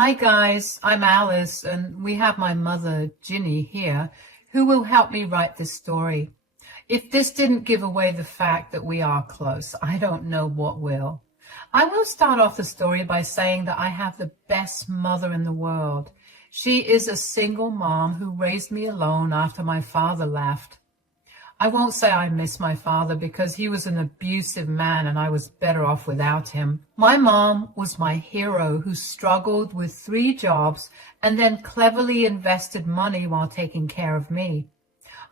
Hi guys, I'm Alice and we have my mother Ginny here who will help me write this story. If this didn't give away the fact that we are close, I don't know what will. I will start off the story by saying that I have the best mother in the world. She is a single mom who raised me alone after my father left. I won't say I miss my father because he was an abusive man and I was better off without him. My mom was my hero who struggled with 3 jobs and then cleverly invested money while taking care of me.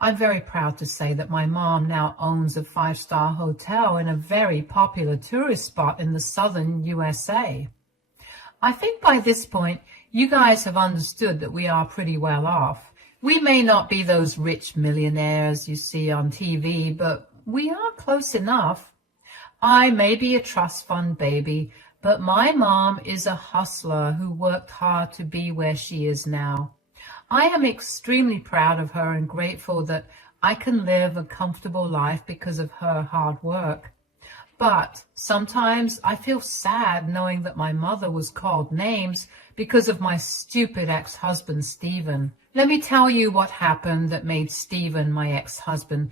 I'm very proud to say that my mom now owns a 5-star hotel in a very popular tourist spot in the southern USA. I think by this point, you guys have understood that we are pretty well off. We may not be those rich millionaires you see on TV, but we are close enough. I may be a trust fund baby, but my mom is a hustler who worked hard to be where she is now. I am extremely proud of her and grateful that I can live a comfortable life because of her hard work. But sometimes I feel sad knowing that my mother was called names because of my stupid ex-husband, Stephen. Let me tell you what happened that made Stephen my ex-husband.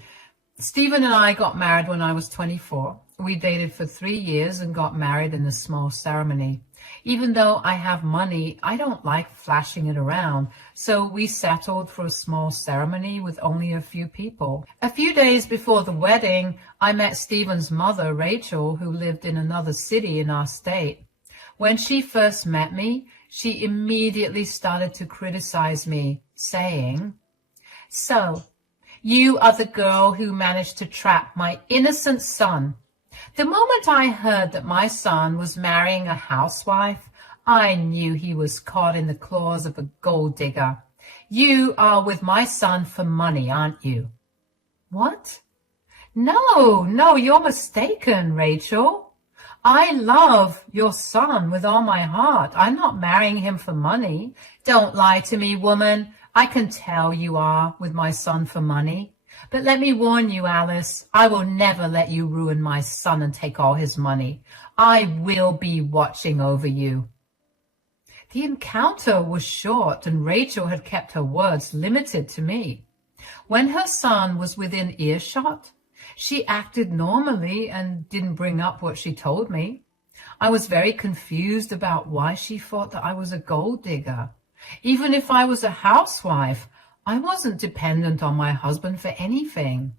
Stephen and I got married when I was 24. We dated for 3 years and got married in a small ceremony. Even though I have money, I don't like flashing it around, so we settled for a small ceremony with only a few people. A few days before the wedding, I met Stephen's mother, Rachel, who lived in another city in our state. When she first met me, she immediately started to criticize me, saying, "So, you are the girl who managed to trap my innocent son." The moment I heard that my son was marrying a housewife, I knew he was caught in the claws of a gold digger. "You are with my son for money, aren't you?" "What? No, you're mistaken, Rachel. I love your son with all my heart. I'm not marrying him for money." "Don't lie to me, woman. I can tell you are with my son for money. But let me warn you, Alice, I will never let you ruin my son and take all his money. I will be watching over you." The encounter was short, and Rachel had kept her words limited to me. When her son was within earshot, she acted normally and didn't bring up what she told me. I was very confused about why she thought that I was a gold digger. Even if I was a housewife, I wasn't dependent on my husband for anything.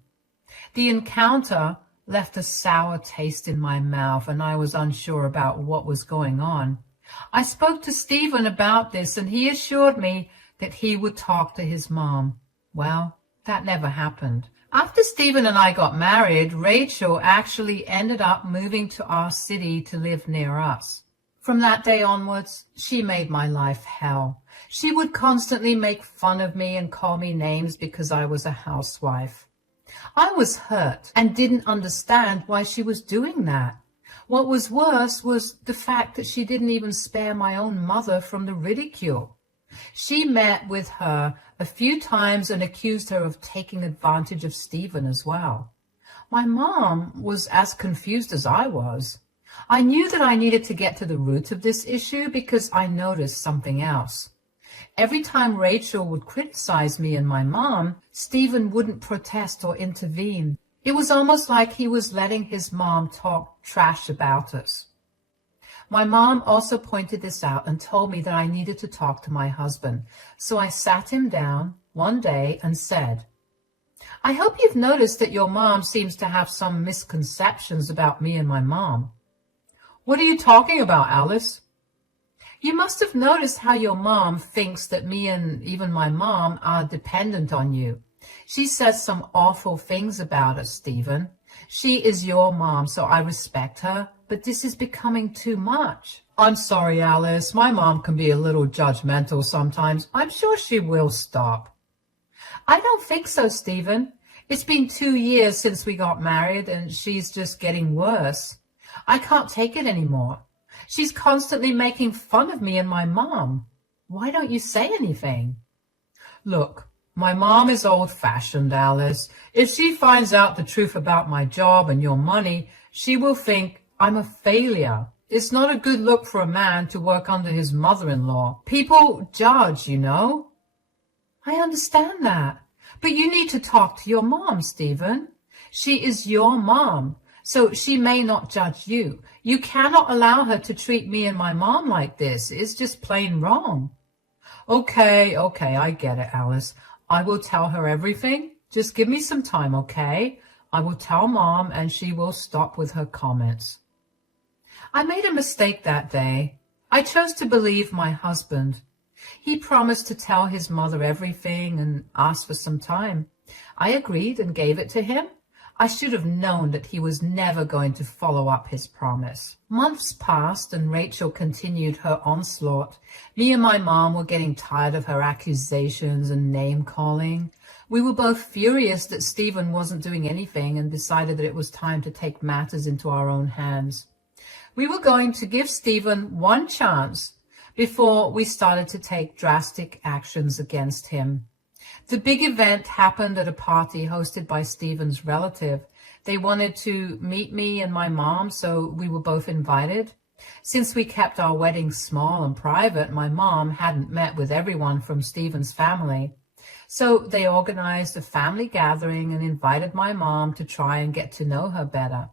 The encounter left a sour taste in my mouth, and I was unsure about what was going on. I spoke to Stephen about this, and he assured me that he would talk to his mom. Well, that never happened. After Stephen and I got married, Rachel actually ended up moving to our city to live near us. From that day onwards, she made my life hell. She would constantly make fun of me and call me names because I was a housewife. I was hurt and didn't understand why she was doing that. What was worse was the fact that she didn't even spare my own mother from the ridicule. She met with her a few times and accused her of taking advantage of Stephen as well. My mom was as confused as I was. I knew that I needed to get to the root of this issue because I noticed something else. Every time Rachel would criticize me and my mom, Stephen wouldn't protest or intervene. It was almost like he was letting his mom talk trash about us. My mom also pointed this out and told me that I needed to talk to my husband. So I sat him down one day and said, "I hope you've noticed that your mom seems to have some misconceptions about me and my mom." "What are you talking about, Alice?" "You must have noticed how your mom thinks that me and even my mom are dependent on you. She says some awful things about us, Stephen. She is your mom, so I respect her, but this is becoming too much." "I'm sorry, Alice. My mom can be a little judgmental sometimes. I'm sure she will stop." "I don't think so, Stephen. It's been 2 years since we got married, and she's just getting worse. I can't take it anymore. She's constantly making fun of me and my mom. Why don't you say anything?" "Look, my mom is old-fashioned, Alice. If she finds out the truth about my job and your money, she will think I'm a failure. It's not a good look for a man to work under his mother-in-law. People judge, you know. I understand that. But you need to talk to your mom, Stephen. She is your mom, so she may not judge you. You cannot allow her to treat me and my mom like this. It's just plain wrong. Okay, I get it, Alice. I will tell her everything. Just give me some time, okay? I will tell Mom and she will stop with her comments. I made a mistake that day. I chose to believe my husband. He promised to tell his mother everything and asked for some time. I agreed and gave it to him. I should have known that he was never going to follow up his promise. Months passed and Rachel continued her onslaught. Me and my mom were getting tired of her accusations and name-calling. We were both furious that Stephen wasn't doing anything and decided that it was time to take matters into our own hands. We were going to give Stephen one chance before we started to take drastic actions against him. The big event happened at a party hosted by Stephen's relative. They wanted to meet me and my mom, so we were both invited. Since we kept our wedding small and private, my mom hadn't met with everyone from Stephen's family. So they organized a family gathering and invited my mom to try and get to know her better.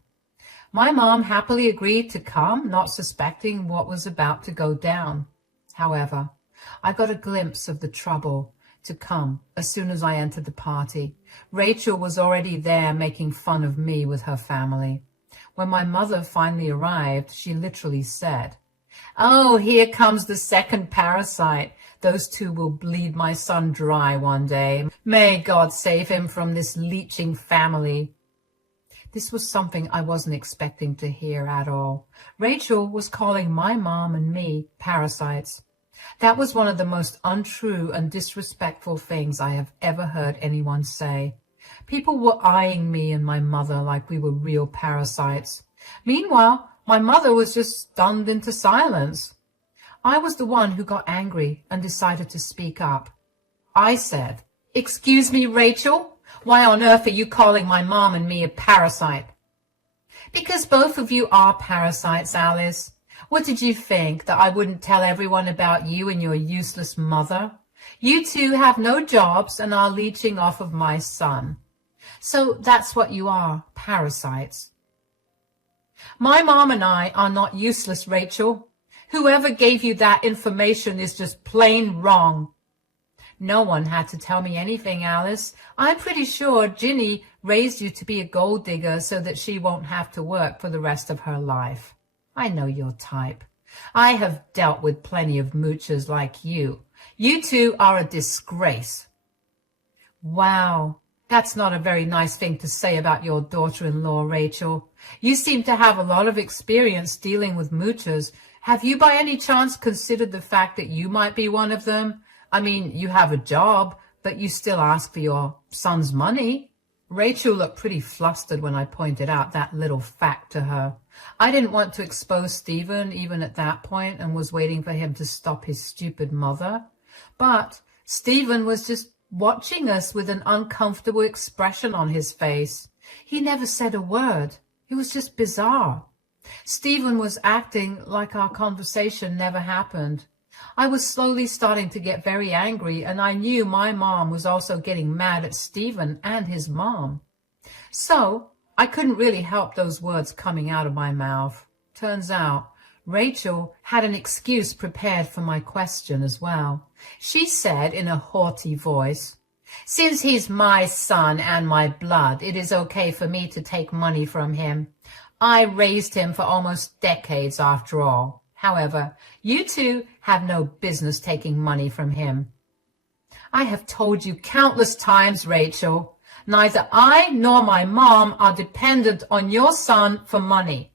My mom happily agreed to come, not suspecting what was about to go down. However, I got a glimpse of the trouble to come as soon as I entered the party. Rachel was already there making fun of me with her family. When my mother finally arrived, she literally said, "Oh, here comes the second parasite. Those two will bleed my son dry one day. May God save him from this leeching family." This was something I wasn't expecting to hear at all. Rachel was calling my mom and me parasites. That was one of the most untrue and disrespectful things I have ever heard anyone say. People were eyeing me and my mother like we were real parasites. Meanwhile, my mother was just stunned into silence. I was the one who got angry and decided to speak up. I said, "Excuse me, Rachel? Why on earth are you calling my mom and me a parasite?" "Because both of you are parasites, Alice. What did you think, that I wouldn't tell everyone about you and your useless mother? You two have no jobs and are leeching off of my son. So that's what you are, parasites." "My mom and I are not useless, Rachel. Whoever gave you that information is just plain wrong." "No one had to tell me anything, Alice. I'm pretty sure Ginny raised you to be a gold digger so that she won't have to work for the rest of her life. I know your type. I have dealt with plenty of moochers like you. You two are a disgrace." Wow, that's not a very nice thing to say about your daughter-in-law, Rachel. You seem to have a lot of experience dealing with moochers. Have you by any chance considered the fact that you might be one of them? I mean, you have a job, but you still ask for your son's money. Rachel looked pretty flustered when I pointed out that little fact to her. I didn't want to expose Stephen even at that point and was waiting for him to stop his stupid mother. But Stephen was just watching us with an uncomfortable expression on his face. He never said a word. It was just bizarre. Stephen was acting like our conversation never happened. I was slowly starting to get very angry, and I knew my mom was also getting mad at Stephen and his mom. So I couldn't really help those words coming out of my mouth. Turns out Rachel had an excuse prepared for my question as well. She said in a haughty voice, "Since he's my son and my blood, it is okay for me to take money from him. I raised him for almost decades after all. However, you two have no business taking money from him." "I have told you countless times, Rachel, neither I nor my mom are dependent on your son for money."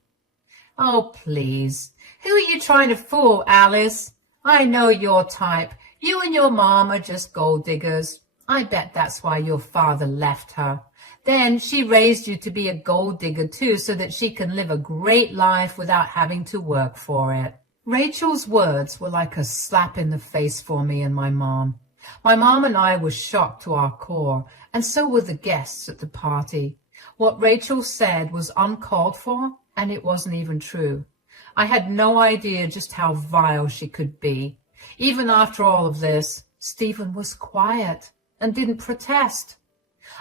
"Oh, please. Who are you trying to fool, Alice? I know your type. You and your mom are just gold diggers. I bet that's why your father left her. Then she raised you to be a gold digger too, so that she can live a great life without having to work for it." Rachel's words were like a slap in the face for me and my mom. My mom and I were shocked to our core, and so were the guests at the party. What Rachel said was uncalled for, and it wasn't even true. I had no idea just how vile she could be. Even after all of this, Stephen was quiet and didn't protest.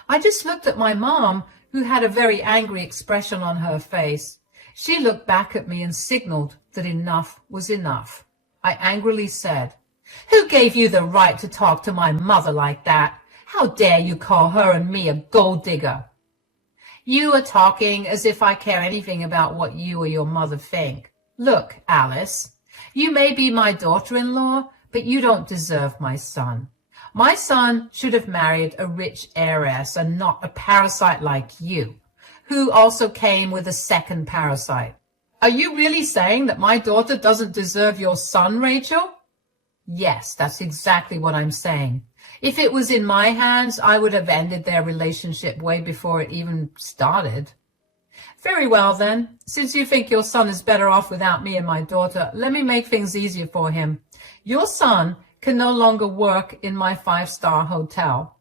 I just looked at my mom, who had a very angry expression on her face. She looked back at me and signaled that enough was enough. I angrily said, "Who gave you the right to talk to my mother like that? How dare you call her and me a gold digger?" "You are talking as if I care anything about what you or your mother think. Look, Alice, you may be my daughter-in-law, but you don't deserve my son. My son should have married a rich heiress and not a parasite like you, who also came with a second parasite." "Are you really saying that my daughter doesn't deserve your son, Rachel?" "Yes, that's exactly what I'm saying. If it was in my hands, I would have ended their relationship way before it even started." "Very well then, since you think your son is better off without me and my daughter, let me make things easier for him. Your son can no longer work in my 5-star hotel."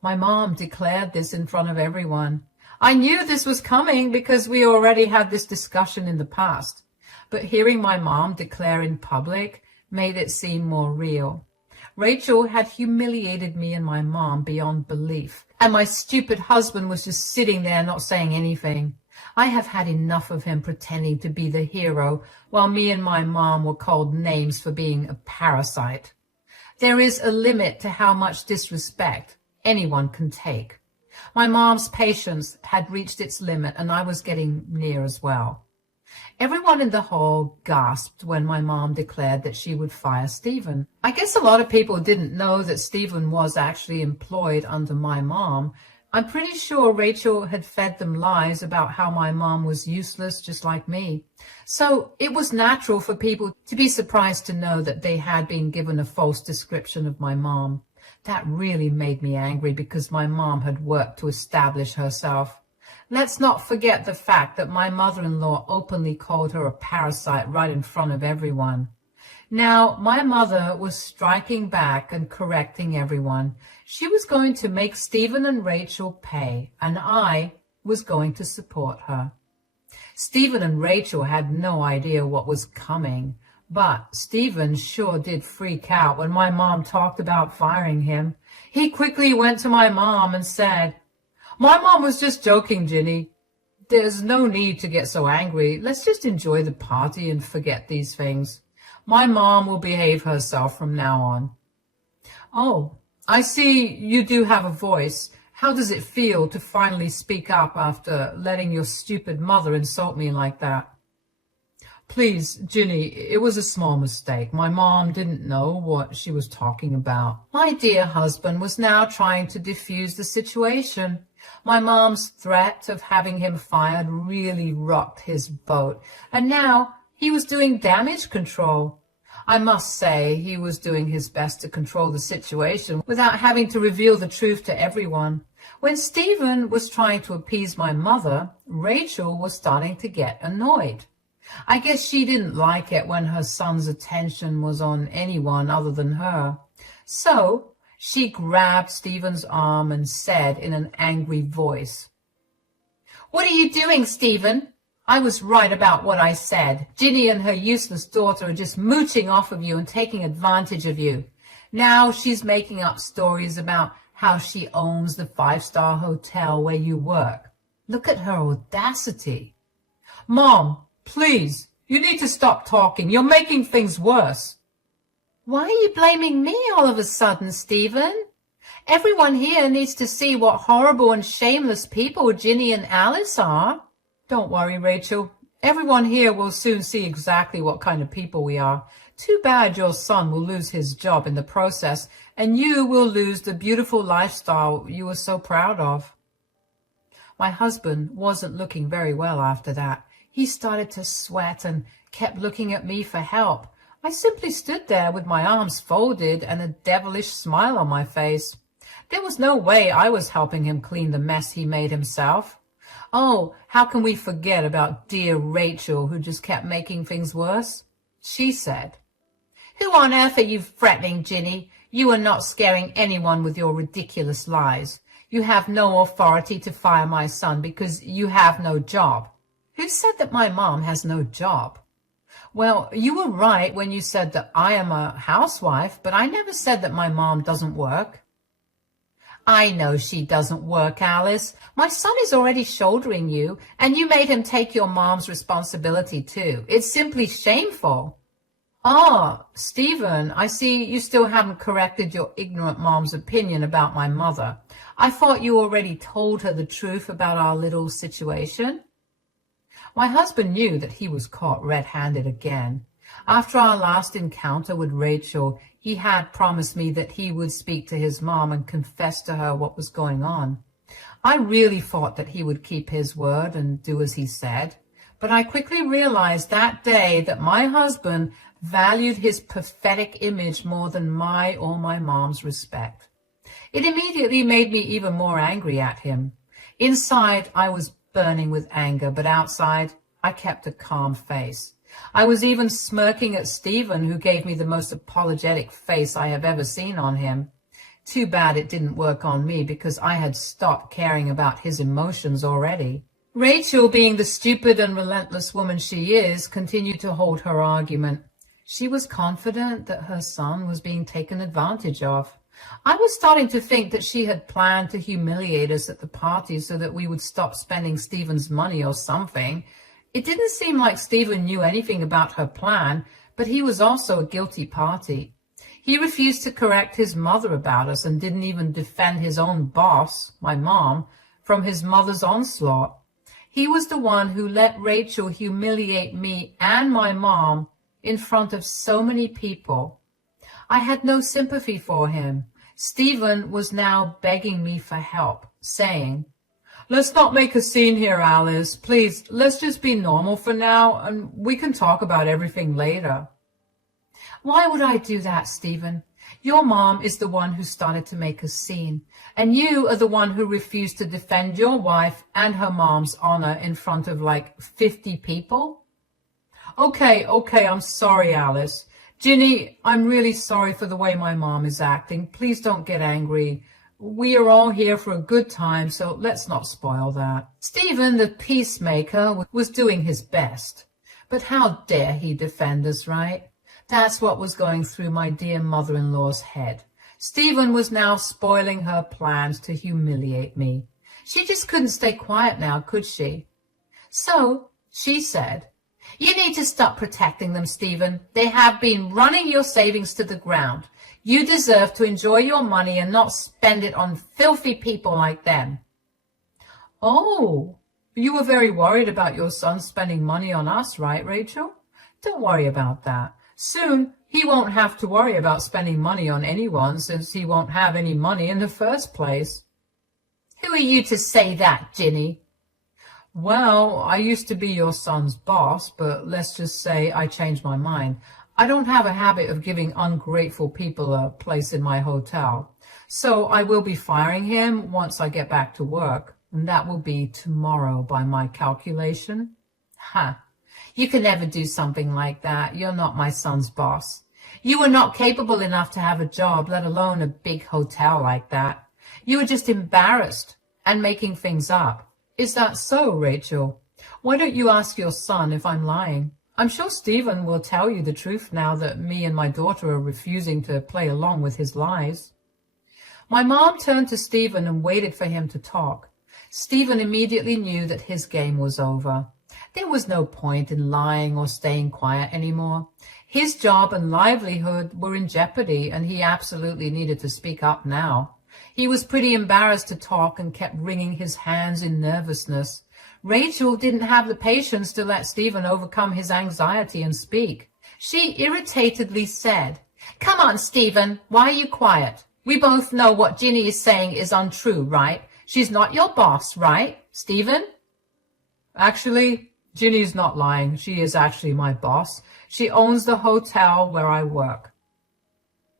My mom declared this in front of everyone. I knew this was coming because we already had this discussion in the past, but hearing my mom declare in public made it seem more real. Rachel had humiliated me and my mom beyond belief, and my stupid husband was just sitting there not saying anything. I have had enough of him pretending to be the hero while me and my mom were called names for being a parasite. There is a limit to how much disrespect anyone can take. My mom's patience had reached its limit, and I was getting near as well. Everyone in the hall gasped when my mom declared that she would fire Stephen. I guess a lot of people didn't know that Stephen was actually employed under my mom. I'm pretty sure Rachel had fed them lies about how my mom was useless just like me. So it was natural for people to be surprised to know that they had been given a false description of my mom. That really made me angry because my mom had worked to establish herself. Let's not forget the fact that my mother-in-law openly called her a parasite right in front of everyone. Now, my mother was striking back and correcting everyone. She was going to make Stephen and Rachel pay, and I was going to support her. Stephen and Rachel had no idea what was coming, but Stephen sure did freak out when my mom talked about firing him. He quickly went to my mom and said, "My mom was just joking, Ginny. There's no need to get so angry. Let's just enjoy the party and forget these things. My mom will behave herself from now on." "Oh, I see you do have a voice. How does it feel to finally speak up after letting your stupid mother insult me like that?" "Please, Ginny, it was a small mistake. My mom didn't know what she was talking about." My dear husband was now trying to defuse the situation. My mom's threat of having him fired really rocked his boat, and now he was doing damage control. I must say he was doing his best to control the situation without having to reveal the truth to everyone. When Stephen was trying to appease my mother, Rachel was starting to get annoyed. I guess she didn't like it when her son's attention was on anyone other than her. So she grabbed Stephen's arm and said in an angry voice, "What are you doing, Stephen? I was right about what I said. Ginny and her useless daughter are just mooching off of you and taking advantage of you. Now she's making up stories about how she owns the 5-star hotel where you work. Look at her audacity." "Mom, please, you need to stop talking. You're making things worse." "Why are you blaming me all of a sudden, Stephen? Everyone here needs to see what horrible and shameless people Ginny and Alice are." "Don't worry, Rachel. Everyone here will soon see exactly what kind of people we are. Too bad your son will lose his job in the process, and you will lose the beautiful lifestyle you were so proud of." My husband wasn't looking very well after that. He started to sweat and kept looking at me for help. I simply stood there with my arms folded and a devilish smile on my face. There was no way I was helping him clean the mess he made himself. Oh, how can we forget about dear Rachel, who just kept making things worse? She said, "Who on earth are you threatening, Ginny? You are not scaring anyone with your ridiculous lies. You have no authority to fire my son because you have no job." Who said that my mom has no job? Well, you were right when you said that I am a housewife, but I never said that my mom doesn't work. I know she doesn't work, Alice. My son is already shouldering you, and you made him take your mom's responsibility too. It's simply shameful. Ah, Stephen, I see you still haven't corrected your ignorant mom's opinion about my mother. I thought you already told her the truth about our little situation. My husband knew that he was caught red-handed again. After our last encounter with Rachel, he had promised me that he would speak to his mom and confess to her what was going on. I really thought that he would keep his word and do as he said, but I quickly realized that day that my husband valued his pathetic image more than my or my mom's respect. It immediately made me even more angry at him. Inside, I was burning with anger, but outside, I kept a calm face. I was even smirking at Stephen, who gave me the most apologetic face I have ever seen on him. Too bad it didn't work on me, because I had stopped caring about his emotions already. Rachel, being the stupid and relentless woman she is, continued to hold her argument. She was confident that her son was being taken advantage of. I was starting to think that she had planned to humiliate us at the party so that we would stop spending Stephen's money or something. It didn't seem like Stephen knew anything about her plan, but he was also a guilty party. He refused to correct his mother about us and didn't even defend his own boss, my mom, from his mother's onslaught. He was the one who let Rachel humiliate me and my mom in front of so many people. I had no sympathy for him. Stephen was now begging me for help, saying, "Let's not make a scene here, Alice. Please, let's just be normal for now, and we can talk about everything later." Why would I do that, Stephen? Your mom is the one who started to make a scene, and you are the one who refused to defend your wife and her mom's honor in front of like 50 people. Okay, I'm sorry, Alice. Ginny, I'm really sorry for the way my mom is acting. Please don't get angry. We are all here for a good time, so let's not spoil that. Stephen, the peacemaker, was doing his best. But how dare he defend us, right? That's what was going through my dear mother-in-law's head. Stephen was now spoiling her plans to humiliate me. She just couldn't stay quiet now, could she? So she said, "You need to stop protecting them, Stephen. They have been running your savings to the ground. You deserve to enjoy your money and not spend it on filthy people like them." Oh, you were very worried about your son spending money on us, right, Rachel? Don't worry about that. Soon, he won't have to worry about spending money on anyone, since he won't have any money in the first place. Who are you to say that, Ginny? Well, I used to be your son's boss, but let's just say I changed my mind. I don't have a habit of giving ungrateful people a place in my hotel. So I will be firing him once I get back to work, and that will be tomorrow by my calculation. Ha! You can never do something like that. You're not my son's boss. You were not capable enough to have a job, let alone a big hotel like that. You were just embarrassed and making things up. Is that so, Rachel? Why don't you ask your son if I'm lying? I'm sure Stephen will tell you the truth now that me and my daughter are refusing to play along with his lies. My mom turned to Stephen and waited for him to talk. Stephen immediately knew that his game was over. There was no point in lying or staying quiet anymore. His job and livelihood were in jeopardy, and he absolutely needed to speak up now. He was pretty embarrassed to talk and kept wringing his hands in nervousness. Rachel didn't have the patience to let Stephen overcome his anxiety and speak. She irritatedly said, "Come on, Stephen, why are you quiet? We both know what Ginny is saying is untrue, right? She's not your boss, right, Stephen?" Actually, Ginny's not lying. She is actually my boss. She owns the hotel where I work.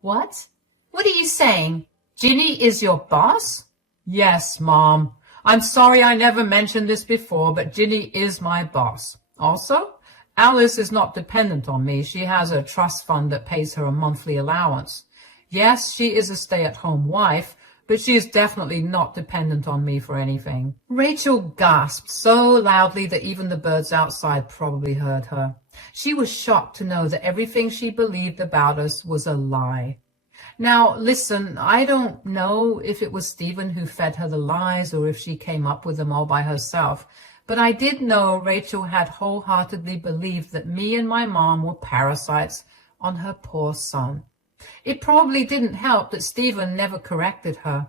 What? What are you saying? Ginny is your boss? Yes, Mom. I'm sorry I never mentioned this before, but Ginny is my boss. Also, Alice is not dependent on me. She has a trust fund that pays her a monthly allowance. Yes, she is a stay-at-home wife, but she is definitely not dependent on me for anything. Rachel gasped so loudly that even the birds outside probably heard her. She was shocked to know that everything she believed about us was a lie. Now, listen, I don't know if it was Stephen who fed her the lies or if she came up with them all by herself, but I did know Rachel had wholeheartedly believed that me and my mom were parasites on her poor son. It probably didn't help that Stephen never corrected her.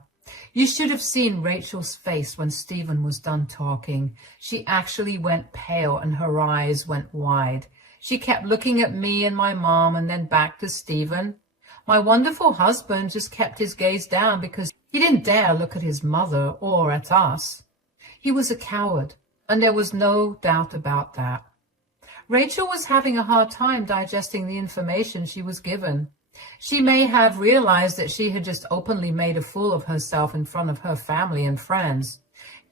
You should have seen Rachel's face when Stephen was done talking. She actually went pale and her eyes went wide. She kept looking at me and my mom and then back to Stephen. My wonderful husband just kept his gaze down because he didn't dare look at his mother or at us. He was a coward, and there was no doubt about that. Rachel was having a hard time digesting the information she was given. She may have realized that she had just openly made a fool of herself in front of her family and friends.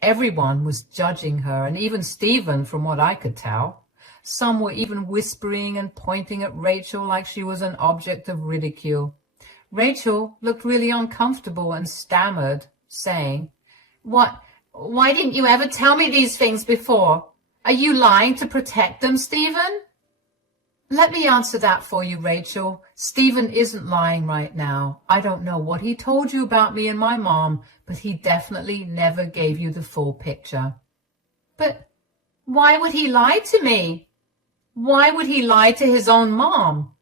Everyone was judging her, and even Stephen, from what I could tell. Some were even whispering and pointing at Rachel like she was an object of ridicule. Rachel looked really uncomfortable and stammered, saying, Why didn't you ever tell me these things before? Are you lying to protect them, Stephen? Let me answer that for you, Rachel. Stephen isn't lying right now. I don't know what he told you about me and my mom, but he definitely never gave you the full picture. But why would he lie to me? Why would he lie to his own mom?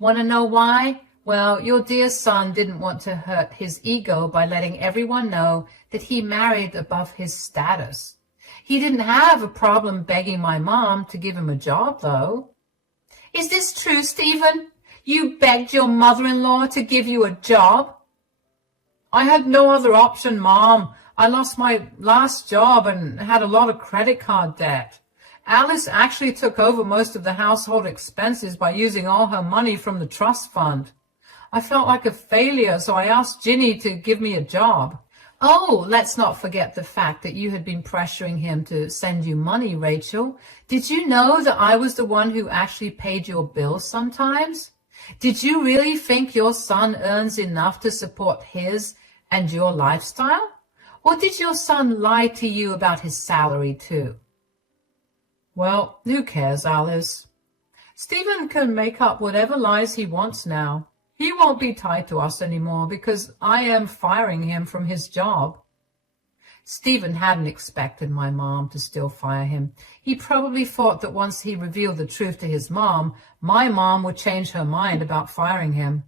Want to know why? Well, your dear son didn't want to hurt his ego by letting everyone know that he married above his status. He didn't have a problem begging my mom to give him a job, though. Is this true, Stephen? You begged your mother-in-law to give you a job? I had no other option, Mom. I lost my last job and had a lot of credit card debt. Alice actually took over most of the household expenses by using all her money from the trust fund. I felt like a failure, so I asked Ginny to give me a job. Oh, let's not forget the fact that you had been pressuring him to send you money, Rachel. Did you know that I was the one who actually paid your bills sometimes? Did you really think your son earns enough to support his and your lifestyle? Or did your son lie to you about his salary too? Well, who cares, Alice? Stephen can make up whatever lies he wants now. He won't be tied to us anymore because I am firing him from his job. Stephen hadn't expected my mom to still fire him. He probably thought that once he revealed the truth to his mom, my mom would change her mind about firing him.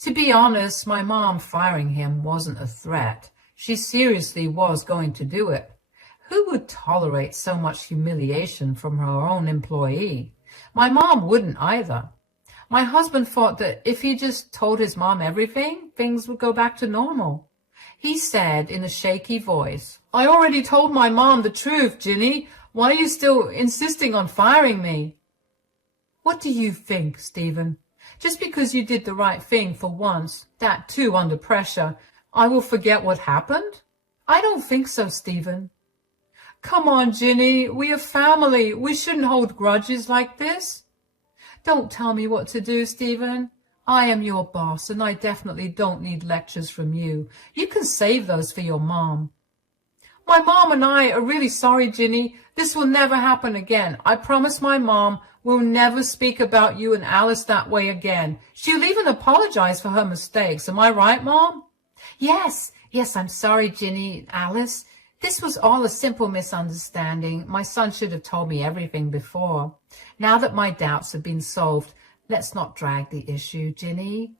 To be honest, my mom firing him wasn't a threat. She seriously was going to do it. Who would tolerate so much humiliation from her own employee? My mom wouldn't either. My husband thought that if he just told his mom everything, things would go back to normal. He said in a shaky voice, I already told my mom the truth, Ginny. Why are you still insisting on firing me? What do you think, Stephen? Just because you did the right thing for once, that too under pressure, I will forget what happened? I don't think so, Stephen. Come on, Ginny, we are family. We shouldn't hold grudges like this. Don't tell me what to do, Stephen. I am your boss, and I definitely don't need lectures from you. You can save those for your mom. My mom and I are really sorry, Ginny. This will never happen again. I promise my mom will never speak about you and Alice that way again. She'll even apologize for her mistakes. Am I right, Mom? Yes, I'm sorry, Ginny, Alice. This was all a simple misunderstanding. My son should have told me everything before. Now that my doubts have been solved, let's not drag the issue, Ginny.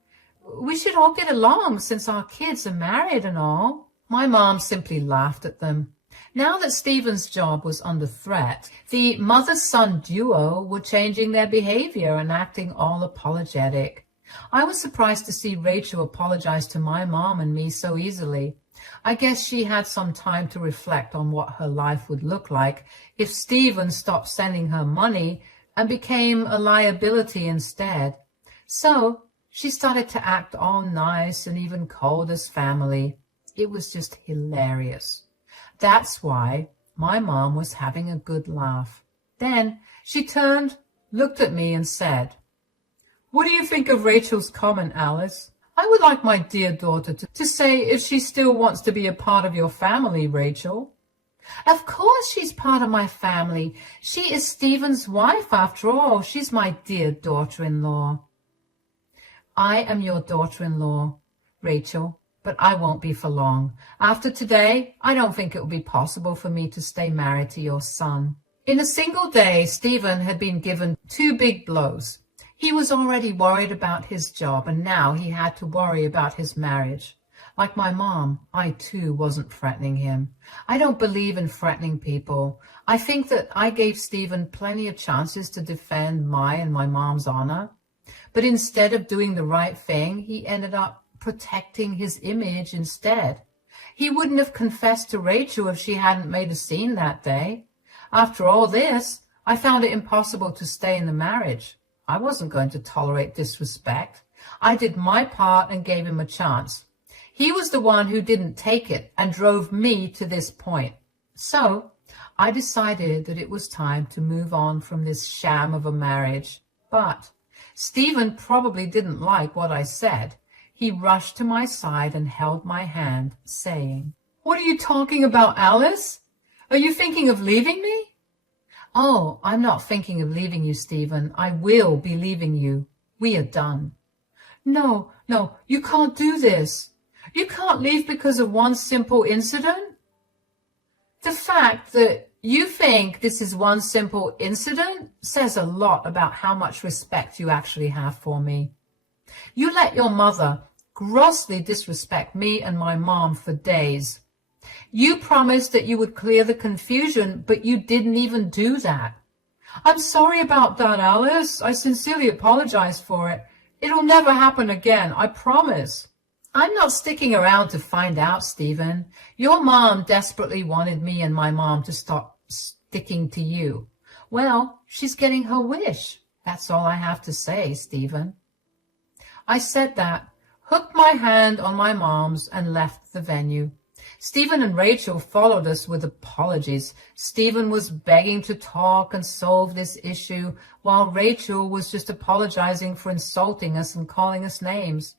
We should all get along since our kids are married and all. My mom simply laughed at them. Now that Stephen's job was under threat, the mother-son duo were changing their behavior and acting all apologetic. I was surprised to see Rachel apologize to my mom and me so easily. I guess she had some time to reflect on what her life would look like if Stephen stopped sending her money and became a liability instead. So she started to act all nice and even cold as family. It was just hilarious. That's why my mom was having a good laugh. Then she turned, looked at me and said, What do you think of Rachel's comment, Alice? I would like my dear daughter to say if she still wants to be a part of your family, Rachel. Of course she's part of my family. She is Stephen's wife, after all. She's my dear daughter-in-law. I am your daughter-in-law, Rachel, but I won't be for long. After today, I don't think it will be possible for me to stay married to your son. In a single day, Stephen had been given 2 big blows. He was already worried about his job, and now he had to worry about his marriage. Like my mom, I too wasn't threatening him. I don't believe in threatening people. I think that I gave Stephen plenty of chances to defend my and my mom's honor. But instead of doing the right thing, he ended up protecting his image instead. He wouldn't have confessed to Rachel if she hadn't made a scene that day. After all this, I found it impossible to stay in the marriage. I wasn't going to tolerate disrespect. I did my part and gave him a chance. He was the one who didn't take it and drove me to this point. So I decided that it was time to move on from this sham of a marriage. But Stephen probably didn't like what I said. He rushed to my side and held my hand, saying, "What are you talking about, Alice? Are you thinking of leaving me?" "Oh, I'm not thinking of leaving you, Stephen. I will be leaving you. We are done." No, you can't do this. You can't leave because of one simple incident. The fact that you think this is one simple incident says a lot about how much respect you actually have for me. You let your mother grossly disrespect me and my mom for days. You promised that you would clear the confusion, but you didn't even do that. I'm sorry about that, Alice. I sincerely apologize for it. It'll never happen again, I promise. I'm not sticking around to find out, Stephen. Your mom desperately wanted me and my mom to stop sticking to you. Well, she's getting her wish. That's all I have to say, Stephen. I said that, hooked my hand on my mom's, and left the venue. Stephen and Rachel followed us with apologies. Stephen was begging to talk and solve this issue, while Rachel was just apologizing for insulting us and calling us names.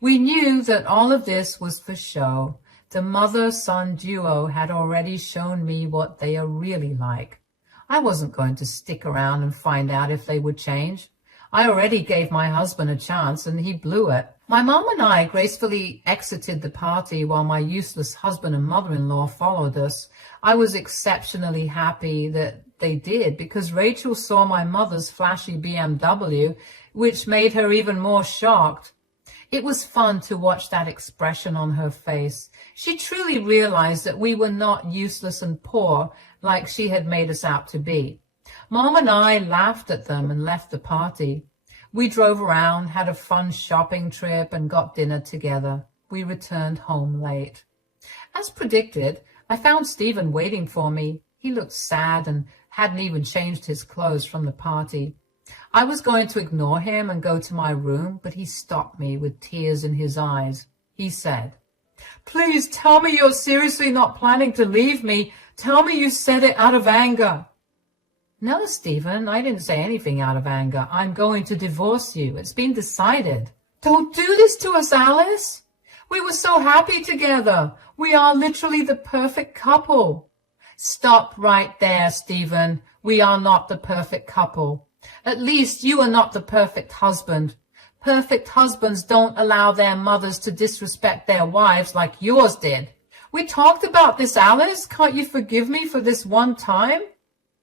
We knew that all of this was for show. The mother-son duo had already shown me what they are really like. I wasn't going to stick around and find out if they would change. I already gave my husband a chance, and he blew it. My mom and I gracefully exited the party while my useless husband and mother-in-law followed us. I was exceptionally happy that they did, because Rachel saw my mother's flashy BMW, which made her even more shocked. It was fun to watch that expression on her face. She truly realized that we were not useless and poor like she had made us out to be. Mom and I laughed at them and left the party. We drove around, had a fun shopping trip, and got dinner together. We returned home late. As predicted, I found Stephen waiting for me. He looked sad and hadn't even changed his clothes from the party. I was going to ignore him and go to my room, but he stopped me with tears in his eyes. He said, "Please tell me you're seriously not planning to leave me. Tell me you said it out of anger." "No, Stephen, I didn't say anything out of anger. I'm going to divorce you. It's been decided." "Don't do this to us, Alice. We were so happy together. We are literally the perfect couple." "Stop right there, Stephen. We are not the perfect couple. At least you are not the perfect husband. Perfect husbands don't allow their mothers to disrespect their wives like yours did." "We talked about this, Alice. Can't you forgive me for this one time?"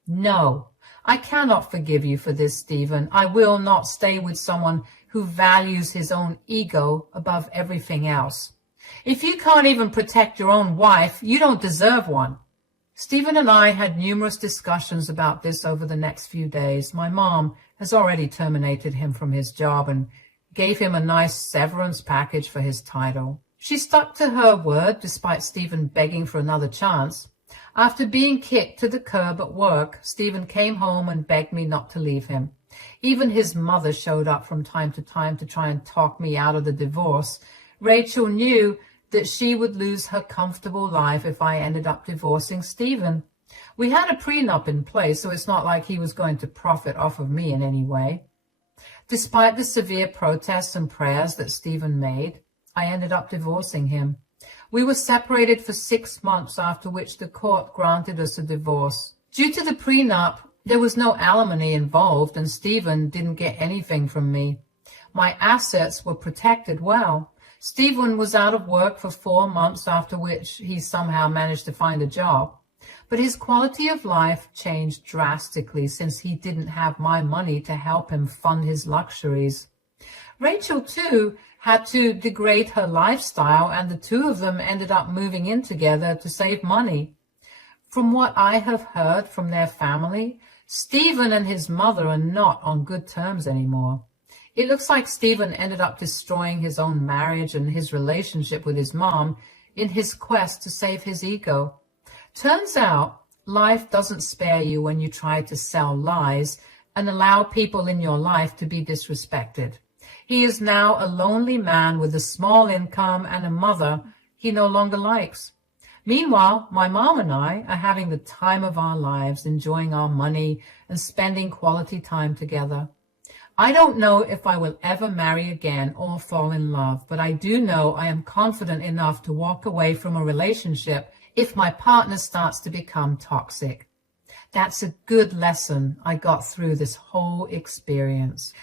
"No, I cannot forgive you for this, Stephen. I will not stay with someone who values his own ego above everything else. If you can't even protect your own wife, you don't deserve one." Stephen and I had numerous discussions about this over the next few days. My mom has already terminated him from his job and gave him a nice severance package for his title. She stuck to her word despite Stephen begging for another chance. After being kicked to the curb at work, Stephen came home and begged me not to leave him. Even his mother showed up from time to try and talk me out of the divorce. Rachel knew that she would lose her comfortable life if I ended up divorcing Stephen. We had a prenup in place, so it's not like he was going to profit off of me in any way. Despite the severe protests and prayers that Stephen made, I ended up divorcing him. We were separated for 6 months, after which the court granted us a divorce. Due to the prenup, there was no alimony involved, and Stephen didn't get anything from me. My assets were protected well. Stephen was out of work for 4 months, after which he somehow managed to find a job. But his quality of life changed drastically since he didn't have my money to help him fund his luxuries. Rachel, too, had to degrade her lifestyle, and the two of them ended up moving in together to save money. From what I have heard from their family, Stephen and his mother are not on good terms anymore. It looks like Stephen ended up destroying his own marriage and his relationship with his mom in his quest to save his ego. Turns out, life doesn't spare you when you try to sell lies and allow people in your life to be disrespected. He is now a lonely man with a small income and a mother he no longer likes. Meanwhile, my mom and I are having the time of our lives, enjoying our money and spending quality time together. I don't know if I will ever marry again or fall in love, but I do know I am confident enough to walk away from a relationship if my partner starts to become toxic. That's a good lesson I got through this whole experience.